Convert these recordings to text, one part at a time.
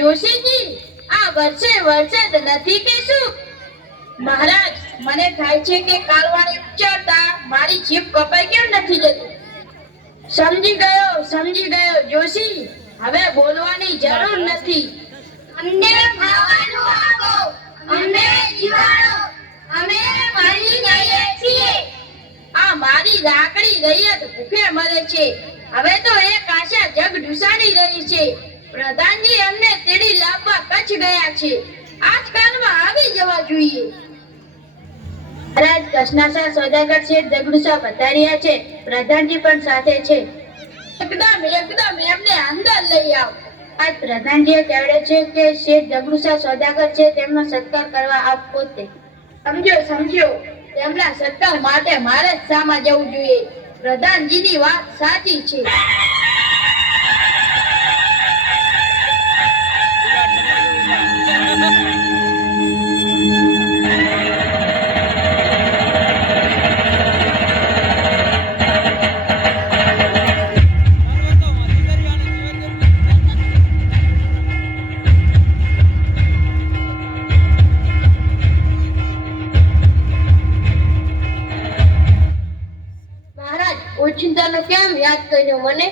જોશીજી આ વર્ષે વરસાદ નથી કે શું? મહારાજ મને થાય છે કે કાલવાણી ઉચ્ચારતા મારી જીભ કપાઈ કેમ નથી જતી? સમજી ગયો સમજી ગયો જોશી હવે બોલવાની જરૂર નથી. અમને ખાવાનું આપો અમને જીવાડો અમે મરી જઈએ છીએ. આ મારી લાકડી રૈયત ભૂખે મરે છે. હવે તો એક આશા જગ ઢૂસાડી રહી છે. પ્રધાનજી અમને તેડી લાવવા કચ્છ ગયા છે. આજકાલમાં આવી જવા જોઈએ. મહારાજ કૃષ્ણાસા સોદાગર શેઠ જગડુસા પધાર્યા છે. પ્રધાનજી પણ સાથે છે. એકદમ એકદમ, એમને અંદર લઈ આવ. આજ પ્રધાનજીએ કહેવડે છે કે શેઠ જગડુસા સોદાગર છે તેમનો સત્કાર કરવા આપ પોતે. સમજો સમજો. તેમના સત્કાર માટે મારે જ સામા જવું જોઈએ. પ્રધાનજીની વાત સાચી છે. ઓચિંતાનો કેમ યાદ કર્યો મને?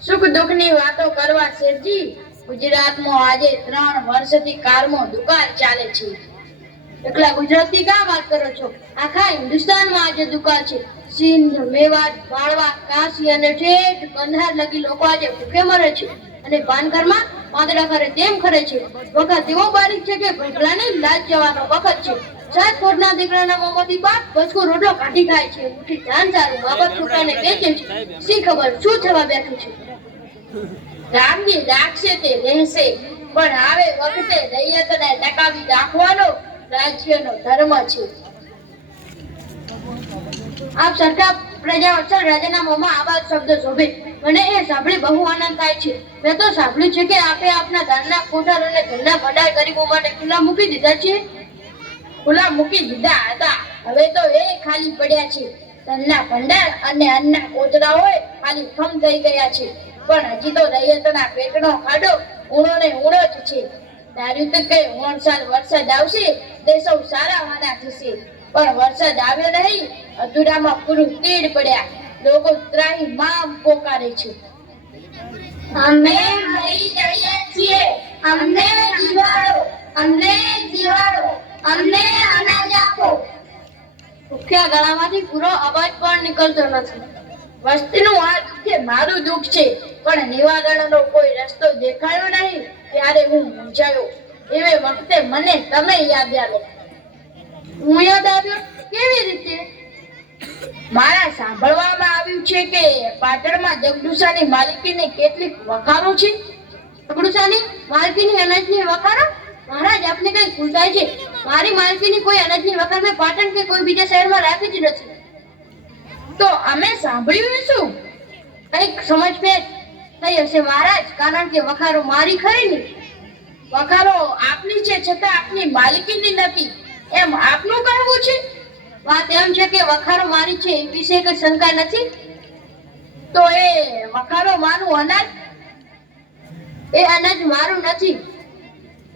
સુખ દુઃખની વાતો કરવા શેઠજી ગુજરાતમાં આજે ત્રણ વર્ષથી કારમો દુકાન ચાલે છે. એકલા ગુજરાતની કા વાત કરો છો? આખા હિન્દુસ્તાનમાં આજે દુકાન છે. સિંધ, મેવાડ માળવા કાશી અને ઠેઠ કંધાર લગી લોકો આજે ભૂખે મરે છે. અને ભાનગરમાં પાંદડા કરે તેમ ખરે છે. વખત એવો બારીક છે કે ભૂખલાને લાજ જવાનો વખત છે. સાત કોટના દીકરાના મોમોથી બાપ બચકો રોટલો કાઢી ખાય છે. ઉઠી ધાન સારું બાબત છોકરાને વેચે છે. શી ખબર શું થવા બેઠું છે? રામજી રાખશે તે રહેશે. પણ આવે વખતે રૈયતને ટકાવી રાખવાનો રાજ્યનો ધર્મ છે. આપ સરકાર પ્રજા વત્સલ રાજાના મોંમાં આવા શબ્દ શોભે. મને એ સાંભળી બહુ આનંદ થાય છે. મેં તો સાંભળ્યું છે કે આપે આપના ધનના કોઠાર અને ધંધા ભંડાર ગરીબો માટે ખુલ્લા મૂકી દીધા છે. ખુલ્લા મૂકી દીધા હતા. હવે તો એ ખાલી પડ્યા છે. ધનના ભંડાર અને અન્નના હોય ખાલી ખમ થઈ ગયા છે. પણ હજી તો રૈયતના પેટનો ખાડો ઊણો ને ઊણો જ છે. ધાર્યું તો કે ઓણસાલ વરસાદ આવશે તે સૌ સારા વાના થશે. પણ વરસાદ આવ્યો નહીં અધૂરામાં પૂરું તીડ પડ્યા. લોકો ત્રાહી માં પોકારે છે. અમે મરી જઈએ છીએ. અમને જીવાડો અમને જીવાડો અમને અનાજ આપો. ભૂખ્યા ગળામાંથી પૂરો અવાજ પણ નીકળતો નથી. વસ્તીનું આ દુઃખ મારું દુઃખ છે. પણ નિવારણનો કોઈ રસ્તો દેખાયો નહીં, ત્યારે હું મૂંઝાયો. એવે વખતે મને તમે યાદ આવ્યો હું યાદ આવ્યો? કેવી રીતે? મારા સાંભળવામાં આવ્યું છે કે પાટણમાં જગડુસાની માલિકીની કેટલીક વખારો છે? જગડુસાની માલિકીની અનાજની વખારો મહારાજ, આપને કઈ ભૂલ છે? મારી માલિકીની કોઈ અનાજની વખાર મેં પાટણ કે કોઈ બીજા શહેરમાં રાખી જ નથી. તો અમે સાંભળ્યું શું? કંઈક સમજ મેં થઈ હશે મહારાજ? કારણ કે વખારો મારી ખરી ને. વખારો આપની છે છતાં આપની માલિકીની નથી. એમ આપનું કહેવું છે? વાત એમ છે કે વખારો મારી છે એ વિશે કઈ શંકા નથી? તો એ વખારો મારું અનાજ? એ અનાજ મારું નથી.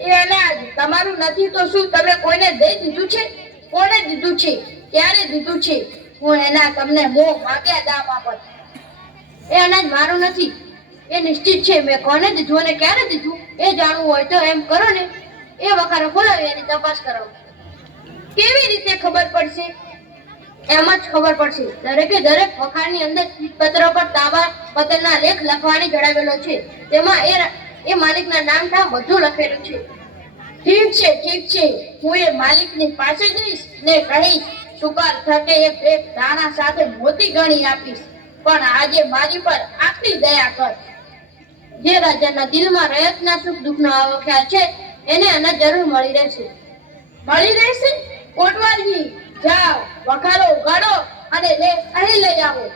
એ અનાજ તમારું નથી તો શું તમે કોઈને દઈ દીધું છે? કોને દીધું છે? ક્યારે દીધું છે? હું એના તમને મોં માગ્યા દામ આપત એ અનાજ મારું નથી. એ નિશ્ચિત છે. મેં કોને દીધું અને ક્યારે દીધું એ જાણવું હોય તો એમ કરો ને. એ વખારો ખોલાવી એની તપાસ કરાવો. કેવી રીતે ખબર પડશે? એમ જ ખબર પડશે. દરેકે દરેક વખાણની અંદર પત્ર પર તાબા પત્રના લેખ લખવાની જણાવેલો છે. તેમાં એ એ માલિકના નામ ઠામ બધું લખેલું છે. ઠીક છે ઠીક છે. હું એ માલિકની પાસે જઈશ ને કહીશ સુકાર થકે એક એક દાણા સાથે મોતી ગણી આપીશ. પણ આજે મારી પર આટલી દયા કર. જે રાજાના દિલમાં રયતના સુખ દુઃખનો ખ્યાલ છે, એને અનાજ જરૂર મળી રહેશે. મળી રહેશે? કોટવાલજી, જાઓ વખારો ઉગાડો અને લે, અહીં લઈ આવો.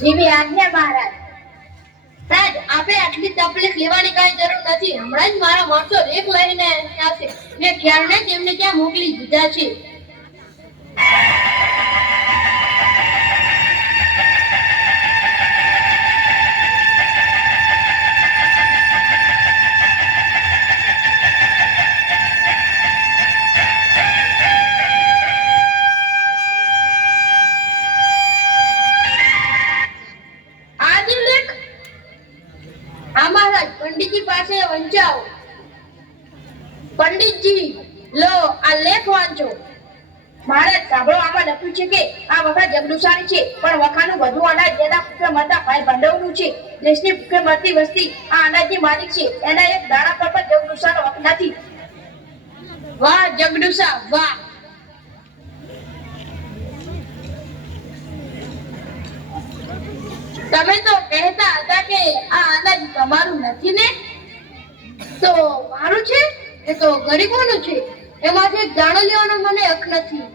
જીવી આજ્ઞા મહારાજ. સાહેબ, આપે આટલી તકલીફ લેવાની કઈ જરૂર નથી. હમણાં જ મારા માણસો રેખ લઈને આવશે. મેં ક્યારને જ એમને ત્યાં મોકલી દીધા છે. મહારાજ પંડિતજી પાસે વંચાવ. પંડિતજી લો આ લેખ વાંચો. મહારાજ, સાંભળો, આમાં લખ્યું છે કે આ વખત જગદુસારી છે, પણ વખાનું વધુ અનાજ એના પુત્ર મરતા ભાઈ ભંડવનું છે. દેશની ભૂખે મરતી વસ્તી આ અનાજની માલિક છે. એના એક દાણા પર પણ જગદુસાનો હક નથી. વાહ જગદુસા વાહ. તમે તો કહેતા હતા કે આ અનાજ તમારું નથી ને? તો મારું છે? એ તો ગરીબોનું છે. એમાંથી એક દાણો લેવાનો મને હક નથી.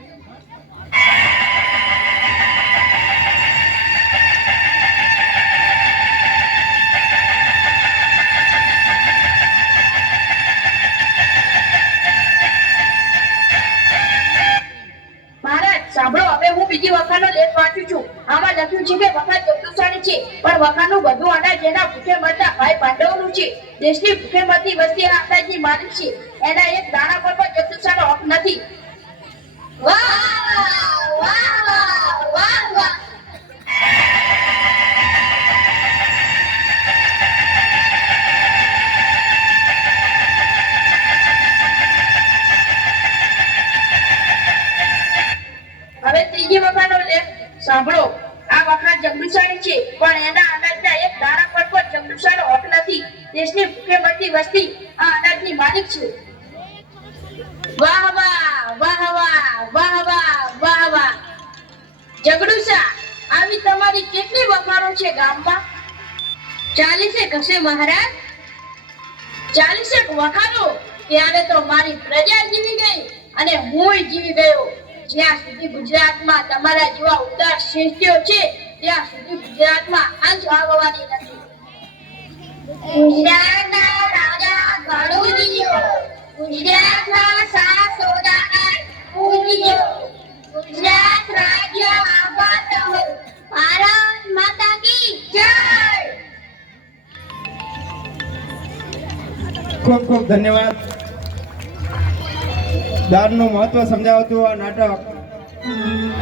સાંભળો, હવે હું બીજી વખાનો લેખ વાંચું છું. આમાં લખ્યું છે કે વખા જગદુસાની છે, પણ વખાનું બધું અનાજ એના ભૂખે મરતા ભાઈ પાંડવોનું છે. દેશની ભૂખે મરતી વસ્તી આ અનાજની માલિક છે. એના એક દાણા પર પણ જગદુસાનો હક નથી. હવે ત્રીજી વખાનો લેખ સાંભળો, આ વખત જગદુસાની છે, પણ એના અનાજના એક દાણા પર પણ જગદુસાનો હક નથી. દેશની ભૂખે મરતી વસ્તી આ અનાજની માલિક છે. હું જીવી ગયો. જ્યાં સુધી ગુજરાતમાં તમારા જેવા ઉદાર શિષ્યો છે, ત્યાં સુધી ગુજરાતમાં અંત આવવાની નથી. ગુજરાતના રાજા ઘડુજીઓ ખૂબ ખૂબ ધન્યવાદ. દાનનું મહત્વ સમજાવતું આ નાટક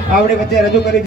આવડી વચ્ચે રજૂ કરી